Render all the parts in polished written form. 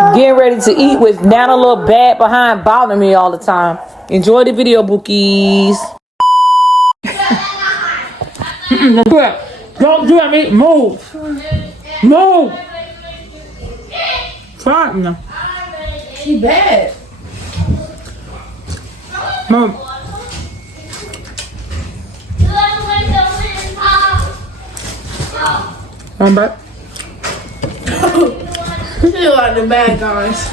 Getting ready to eat with Nana little bad behind bothering me all the time. Enjoy the video, bookies. Don't do it. Don't do it, mate. Move. Move. Try it now. She bad. Move. Come back. She like the bad guys.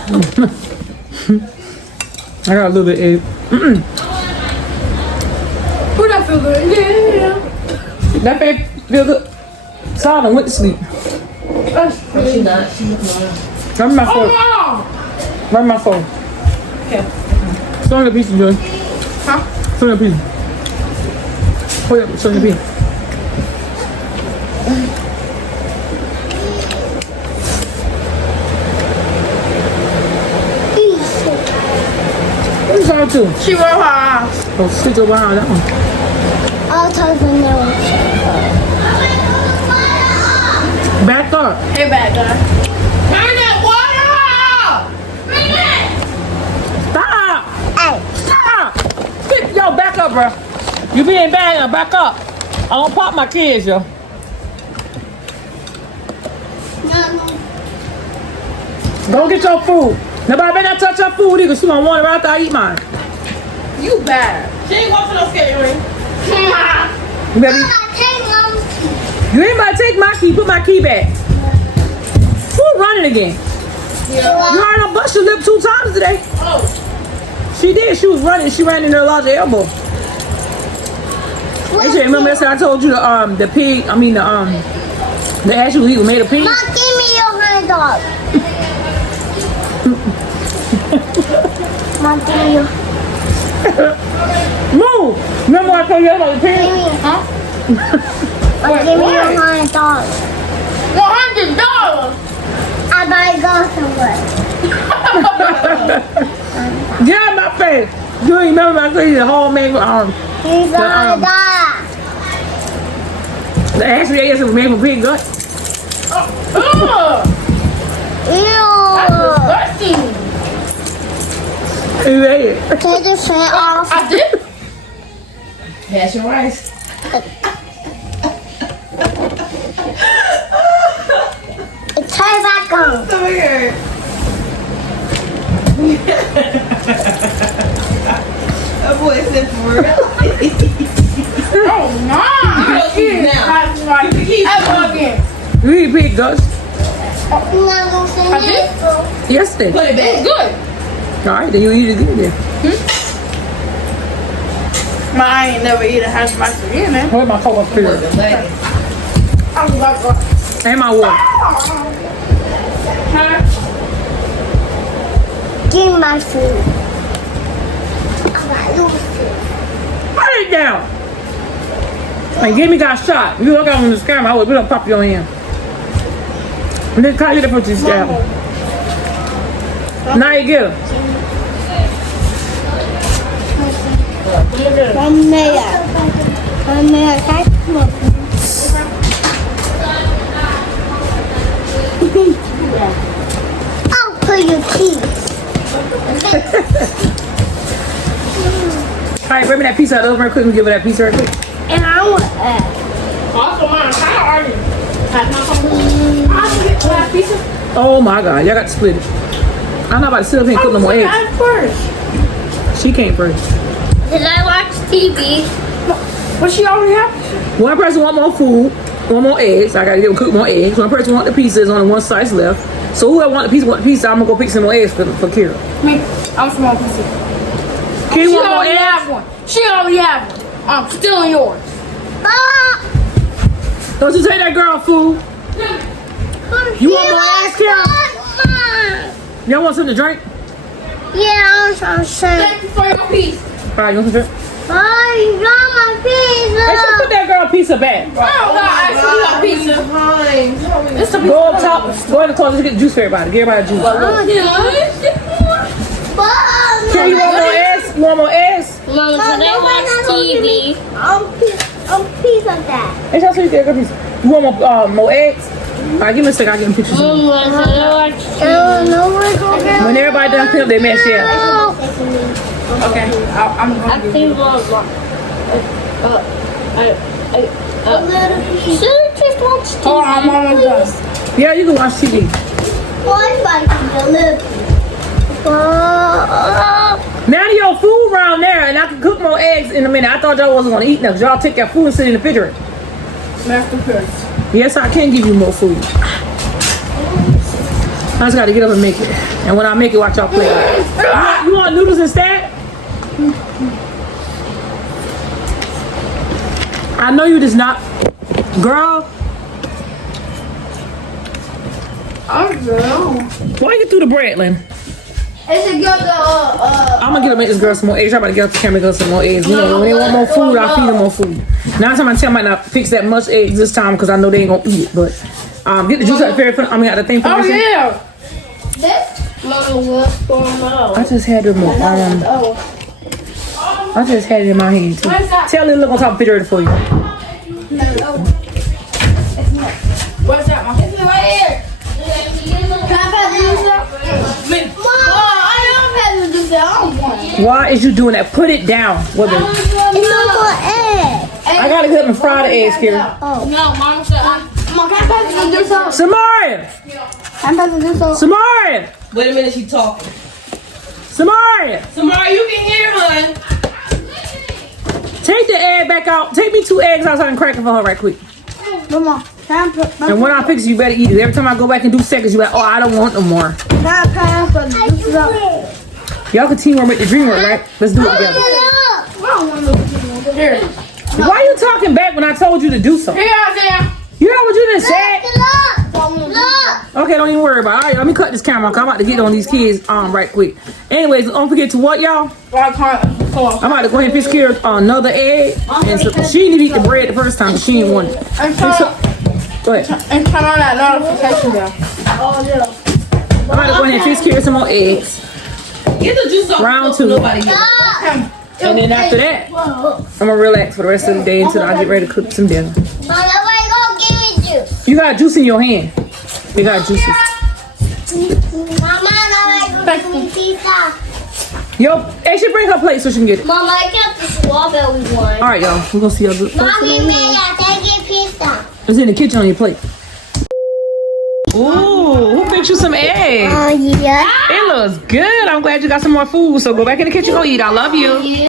I got a little bit of egg. Would that feel good? Yeah. That baby feel good. Solid went to sleep. She's not. Run my phone. Oh, Run my phone. okay. Show me the pizza, Joy. Huh? Show me the pizza. Hold up, show me the pizza. What is that too? She wrote her eyes. Oh, sit your behind that one. I'll tell them no. Back up. Hey, bad guy. Bring that water! Bring it! Stop. Hey. Stop. Sit, yo, back up, bro. You being bad now, back up. I don't pop my kids, yo. Go get your food. Nobody better not touch your food either. She gonna want it right after I eat mine. You bad. She ain't going to no skating ring. You better be- You ain't about to take my key. Put my key back. Who running again? You heard her bust your lip 2 times today. Oh. She did. She was running. She ran in her large elbow. Hey, Shay, remember that I told you the pig? I mean the actual eagle made a pig. Mom, give me your hot dog. Mom, give me your. Move. Remember I told you about the pig? Huh? Mom, give me your hot dog. $100. I might go somewhere. Get out of my face. You remember I told you the whole man He's a hot dog. the actually yes, it was made from pig gut. Ugh. Ew. Disgusting. You ate it. Take the fat off. I did. Pass your rice. Turn back on. Over here. That boy said for real. Oh, no. You don't eat now. You can keep again. You eat pig guts. I'm not gonna say I did. this. Yes, then. Put it back. It's good. All right, then you eat it again. I ain't never eat a hash brown again, man. Hold my coke up here. I'm like, And my water. huh? Give me my food. I got loose food. Put it down. And Gimme got shot. You look out on this camera, I would put a pop your hand. And then call you to put this down. Now you get it. From there. From there. I'll put your teeth. All right, bring me that piece out of the oven real quick and give her that piece right quick. And I want that. Also, mine. How are you? I get that pizza. Oh my God, y'all got to split it. I'm not about to sit up here and cook no more eggs. First. She came first. Did I watch TV? But she already have. One person want more food, one more eggs. I gotta give them cook more eggs. One person want the pizza. There's only one slice left. So whoever want the pizza, I'm gonna go pick some more eggs for Kira. Me. I'm small pizza. Kira She want more already eggs? have one. She already have one. I'm stealing yours. Ah! Don't you take that girl food? You want more eggs, Kira? Y'all want something to drink? Yeah, I'm saying. Thank you for your piece. All right, you want some drink? Oh, you got my pizza. Hey, so put that girl a pizza back. Oh, God. Actually, got pizza. It's a pizza. Go up top. Go in the closet. Get juice for everybody. Give everybody juice. Mom, Kira, you want more eggs? You want more eggs? Mom, today watch TV. I'm pizza that. Hey, so you get a piece. You want more eggs? All right, give me a second. I'll get them pictures. I don't know where to When everybody done clean up their mess, yeah. Okay, I'm I gonna think Should just watch TV. Hold on, I'm almost done. Yeah, you can watch TV. One bite of the lip. Now your food around there, and I can cook more eggs in a minute. I thought y'all wasn't gonna eat nothing. Y'all take your food and sit in the refrigerator. Masterpiece. Yes, I can give you more food. I just gotta get up and make it. And when I make it, watch y'all play. You want noodles instead? I know you just not, girl. I'm good. Why you threw the bread, Lynn? It's a good, I'm gonna get up and make this girl some more eggs. I'm about to get up the camera and get her some more eggs. You know, when they want more food, I feed them more food. Now time I tell them I might not fix that much eggs this time because I know they ain't gonna eat it. But get the juice out the very front. I mean, out the thing for Oh, me. yeah. Mama, what's going on? I just had them. I just had it in my hand too. Tell Lynn look on top of the refrigerator for you. What's that, Mom? It's right here. Can I pass this up? Mom, I don't pass this up. I don't want it. Why is you doing that? Put it down. What the? It's not for egg. I gotta get up and fry the eggs here. No, Mama said, Mom, can I pass this up? Samaria! Can I pass this up? Samaria! Wait a minute, she's talking. Samaria! Samara, you can hear, hun. Take the egg back out. Take me 2 eggs outside and crack it for her right quick. Come on. Can I put And when I fix it, you better eat it. Every time I go back and do seconds, you like, oh, I don't want no more. this up? Y'all can teamwork make the dream work, right? Let's do it together. I don't want no Here. Why you talking back when I told you to do something? Here, Isaiah. You know what you just said? look. Okay, don't even worry about it. All right, let me cut this camera off. I'm about to get on these kids right quick. Anyways, don't forget to what, y'all? I can't. I'm about to go ahead and fix Kira another egg. And so, she didn't eat the bread the first time because she didn't want it. And Go ahead. turn on that notification bell. Oh, yeah. I'm about to go ahead and fix Kira some more eggs. Get the juice off. Round so 2. Nobody gets it. And then after that, I'm gonna relax for the rest of the day until I get ready to cook some dinner. Mama, nobody gonna give me juice. You got juice in your hand. You got juices. Mama, nobody gonna give me pizza. Yo, hey, she bring her plate so she can get it. Mama, I got the strawberry one. All right, y'all. We're gonna see y'all good. Mommy, may I take a pizza? It's in the kitchen on your plate. Ooh, who fixed you some eggs? Oh, yeah. It looks good. I'm glad you got some more food. So go back in the kitchen, go eat. I love you.